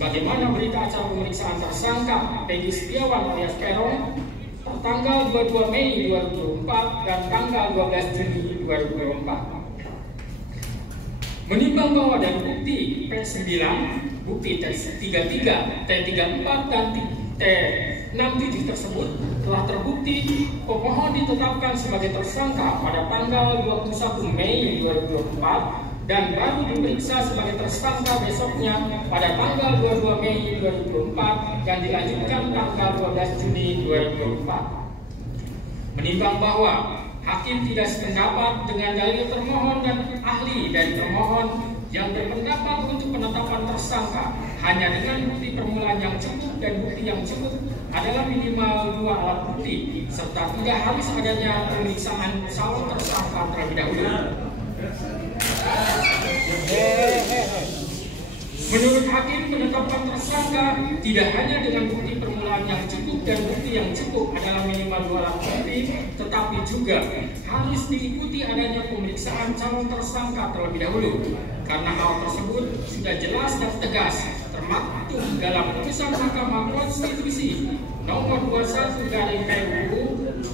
sebagaimana berita acara pemeriksaan tersangka Peggy Setiawan alias Peron tanggal 22 Mei 2024 dan tanggal 12 Juni 2024. Menimbang bahwa dari bukti P9, bukti T33, T34, dan T67 tersebut telah terbukti pemohon ditetapkan sebagai tersangka pada tanggal 21 Mei 2024 dan baru diperiksa sebagai tersangka besoknya pada tanggal 22 Mei 2024 dan dilanjutkan tanggal 12 Juni 2024. Menimbang bahwa hakim tidak sependapat dengan dalil termohon dan ahli dari termohon yang berpendapat untuk penetapan tersangka hanya dengan bukti permulaan yang cukup dan bukti yang cukup adalah minimal 2 alat bukti serta tidak harus adanya pemeriksaan calon tersangka terlebih dahulu. Menurut hakim, penetapan tersangka tidak hanya dengan bukti permulaan yang cukup dan bukti yang cukup adalah minimal 2 alat bukti, tetapi juga harus diikuti adanya pemeriksaan calon tersangka terlebih dahulu. Karena hal tersebut sudah jelas dan tegas termaktub dalam putusan Mahkamah Konstitusi nomor 21/PUU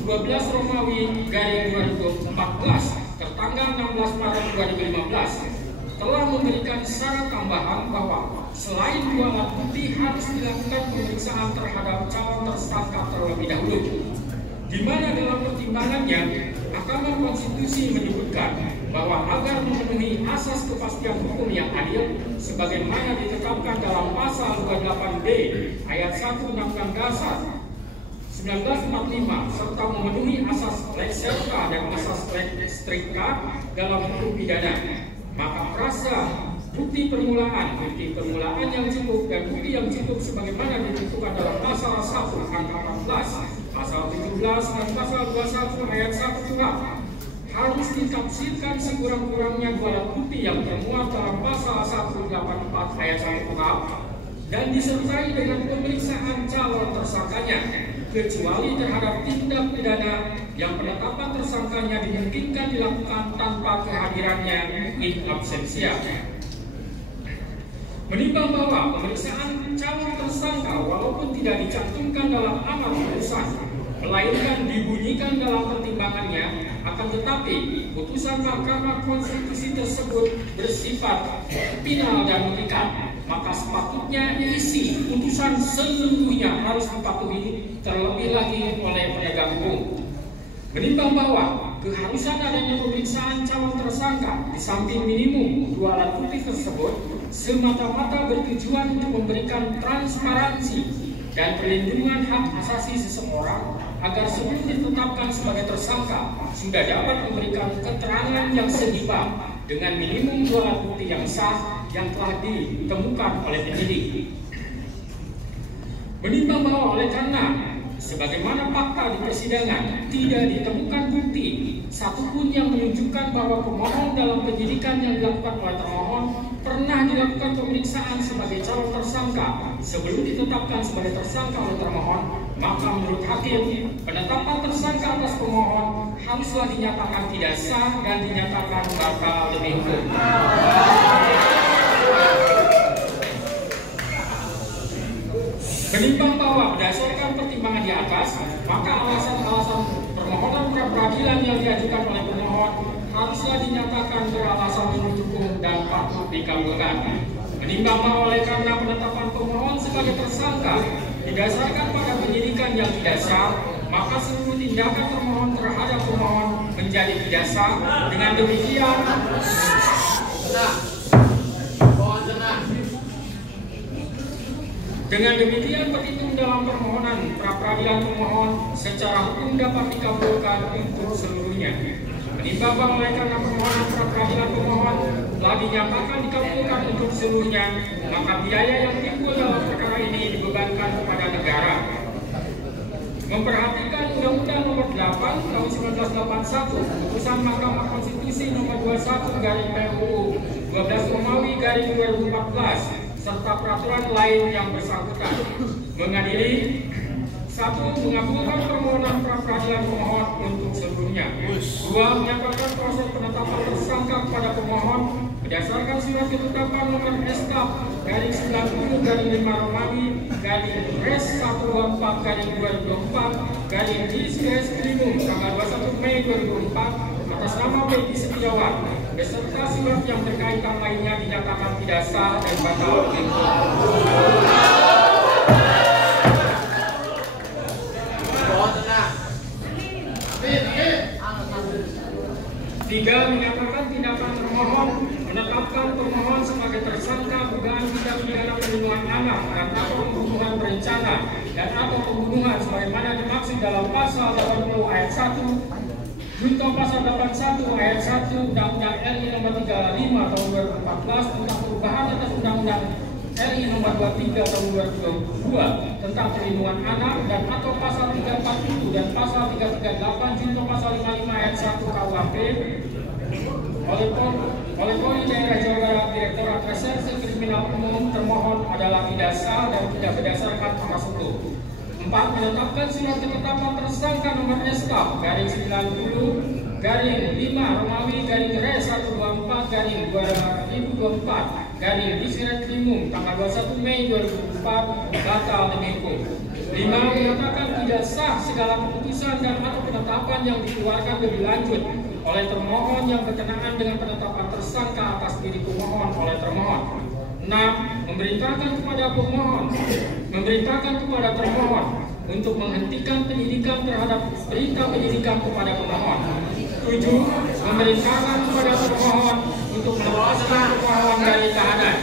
12 Romawi garing 2014 tertanggal 16 Maret 2015 telah memberikan syarat tambahan bahwa selain 2 alat bukti harus dilakukan pemeriksaan terhadap calon tersangka terlebih dahulu, di mana dalam pertimbangannya Mahkamah Konstitusi menyebutkan bahwa agar memenuhi asas kepastian hukum yang adil sebagaimana ditetapkan dalam pasal 28D ayat 1 Undang-Undang Dasar 1945 serta memenuhi asas lex serta dan asas lex stricta dalam hukum pidana, maka frasa bukti permulaan yang cukup dan bukti yang cukup sebagaimana ditentukan dalam pasal 1 angka 14, pasal 17 dan pasal 21 ayat 1 KUHP harus ditafsirkan sekurang-kurangnya 2 alat bukti yang termuat dalam pasal 184 ayat 1 KUHP dan disertai dengan pemeriksaan calon tersangkanya, kecuali terhadap tindak pidana yang penetapan tersangkanya dimungkinkan dilakukan tanpa kehadirannya in absentia. Menimbang bahwa pemeriksaan calon tersangka walaupun tidak dicantumkan dalam amar putusan, melainkan dibunyikan dalam pertimbangannya, akan tetapi putusan Mahkamah Konstitusi tersebut bersifat final dan mengikat, maka sepatutnya isi putusan seluruhnya harus dipatuhi terlebih lagi oleh penegak hukum. Menimbang bahwa keharusan adanya pemeriksaan calon tersangka di samping minimum 2 alat bukti tersebut semata-mata bertujuan untuk memberikan transparansi dan perlindungan hak asasi seseorang agar sebelum ditetapkan sebagai tersangka sudah dapat memberikan keterangan yang seimbang dengan minimum 2 alat bukti yang sah yang telah ditemukan oleh penyidik. Menimbang bahwa oleh karena sebagaimana fakta di persidangan tidak ditemukan bukti satupun yang menunjukkan bahwa pemohon dalam penyidikan yang dilakukan oleh termohon pernah dilakukan pemeriksaan sebagai calon tersangka sebelum ditetapkan sebagai tersangka oleh termohon, maka menurut hakim penetapan tersangka atas pemohon haruslah dinyatakan tidak sah dan dinyatakan batal demi hukum. Menimbang bahwa berdasarkan pertimbangan di atas, maka alasan-alasan permohonan pra-peradilan yang diajukan oleh pemohon haruslah dinyatakan beralasan menurut hukum dan patut dikabulkan. Menimbang bahwa oleh karena penetapan pemohon sebagai tersangka didasarkan pada penyidikan yang tidak sah, maka seluruh tindakan termohon terhadap pemohon menjadi tidak sah. Dengan demikian petitum dalam permohonan pra-peradilan pemohon secara hukum dapat dikabulkan untuk seluruhnya. Menimbang bahwa oleh karena permohonan pra-peradilan pemohon telah dinyatakan dikabulkan untuk seluruhnya, maka biaya yang timbul dalam perkara ini dibebankan kepada negara. Memperhatikan Undang-Undang Nomor 8 Tahun 1981, Putusan Mahkamah Konstitusi Nomor 21/PUU 12 Romawi garing 2014 serta peraturan lain yang bersangkutan mengadili: 1. Mengabulkan permohonan pra-peradilan pemohon untuk seluruhnya. 2. Menyatakan proses penetapan tersangka kepada pemohon Berdasarkan surat ketetapan nomor SK garing 90 garing 5 Romawi garing Res 124 garing 2024 garing Diskrimum tanggal 21 Mei 2004 atas nama Peggy Setiawan beserta surat yang berkaitan lainnya dinyatakan tidak sah dan batal. Tiga, menyatakan tindakan termohon menetapkan pemohon sebagai tersangka dugaan tindak pidana perlindungan anak dan atau pembunuhan berencana dan atau pembunuhan sebagaimana dimaksud dalam pasal 80 ayat 1 junto pasal 81 ayat 1 Undang-Undang RI nomor 35 tahun 2014 tentang perubahan atas Undang-Undang RI nomor 23 tahun 2022 tentang perlindungan anak dan atau pasal 340 dan pasal 338 junto pasal 55 ayat 1 KUHP oleh Polri Daerah Jawa Barat Direktorat Reserse Kriminal Umum termohon adalah tidak sah dan tidak berdasarkan pasal 10. 4. Menetapkan surat ketetapan tersangka nomor SK garing 90 garing 5 Romawi garing Res 124 garing 2024 garing Diskrimum tanggal 21 Mei 2004 batal demi hukum. 5. Menyatakan tidak sah segala keputusan dan atau penetapan yang dikeluarkan lebih lanjut oleh termohon yang berkenaan dengan penetapan tersangka atas diri pemohon oleh termohon. 6. Memerintahkan kepada termohon untuk menghentikan penyidikan terhadap perintah penyidikan kepada pemohon. 7. Memerintahkan kepada termohon untuk melepaskan pemohon dari tahanan.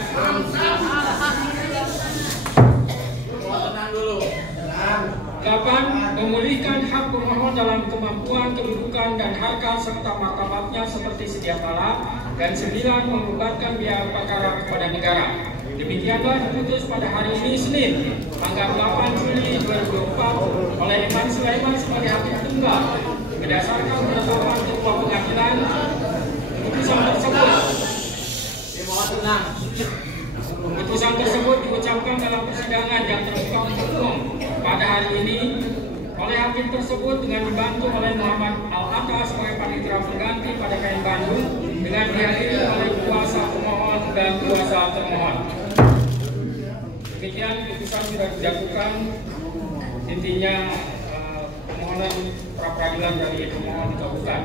8. Memulihkan hak pemohon dalam kemampuan, kedudukan, dan harkat serta martabatnya seperti sedia kala. Dan 9. Membebankan biaya perkara kepada negara. Demikianlah diputus pada hari ini Senin, tanggal 8 Juli 2024 oleh Eman Sulaiman sebagai hakim tunggal. Berdasarkan penetapan ketua pengadilan, keputusan tersebut diucapkan dalam persidangan yang terbuka untuk umum pada hari ini oleh hakim tersebut dengan dibantu oleh Muhammad Al-Atta sebagai panitera pengganti pada KN Bandung dengan dihadiri oleh kuasa pemohon dan kuasa termohon. Demikian putusan sudah dijatuhkan, intinya permohonan pra peradilan dari pemohon dikabulkan.